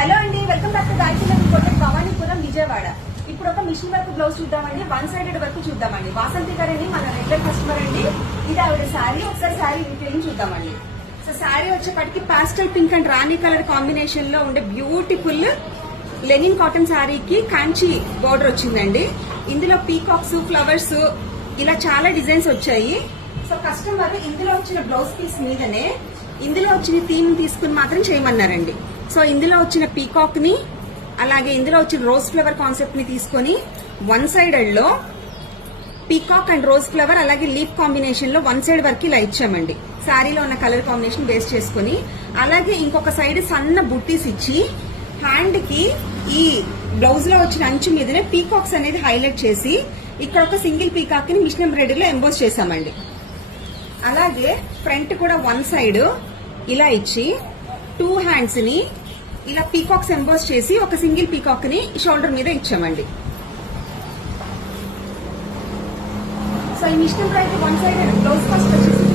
Hello అండి, welcome back to Gayatri కోటెడ్ భవానీపురం విజయవాడ. ఇప్పుడు ఒక మిషన్ వర్క్ బ్లౌజ్ చూద్దామండి, వన్ సైడెడ్ వర్క్ చూద్దామండి. వాసంతి గారని మన రెగ్యులర్ కస్టమర్ అండి. ఇది ఆవిడ శారీ, ఒకసారి శారీ డీటెయిలింగ్ చూద్దామండి. సో శారీ వచ్చేప్పటికి పాస్టల్ pink and Rani colour combination లో ఉండే బ్యూటిఫుల్ లెనిన్ కాటన్ శారీకి కాంచి బోర్డర్ వచ్చిందండి. ఇందులో పీకాక్స్, ఫ్లవర్స్ ఇలా చాలా డిజైన్స్ వచ్చాయి. సో కస్టమర్ ఇందులో వచ్చిన బ్లౌజ్ పీస్ మీదనే ఇందులో వచ్చిన థీమ్ తీసుకుని మాత్రం చేయమన్నారండి. సో ఇందులో వచ్చిన పీకాక్ ని అలాగే ఇందులో వచ్చిన రోజ్ ఫ్లవర్ కాన్సెప్ట్ ని తీసుకొని వన్ సైడెడ్ లో పీకాక్ అండ్ రోజ్ ఫ్లవర్ అలాగే లీఫ్ కాంబినేషన్ లో వన్ సైడ్ వరకు ఇలా ఇచ్చామండి. శారీలో ఉన్న కలర్ కాంబినేషన్ బేస్ చేసుకుని, అలాగే ఇంకొక సైడ్ సన్న బుట్టీస్ ఇచ్చి హ్యాండ్ కి ఈ బ్లౌజ్ లో వచ్చిన అంచు మీదనే పీకాక్స్ అనేది హైలైట్ చేసి ఇక్కడ ఒక సింగిల్ పీకాక్ ని మిషన్ ఎంబ్రాయిడరీలో ఎంబోస్ చేశామండి. అలాగే ఫ్రంట్ కూడా వన్ సైడ్ ఇలా ఇచ్చి టూ హ్యాండ్స్ ని ఇలా పీకాక్స్ ఎంబోస్ చేసి ఒక సింగిల్ పీకాక్ ని షోల్డర్ మీద ఇచ్చామండి. సో ఈ machine embroidery one side blouse first వచ్చేసి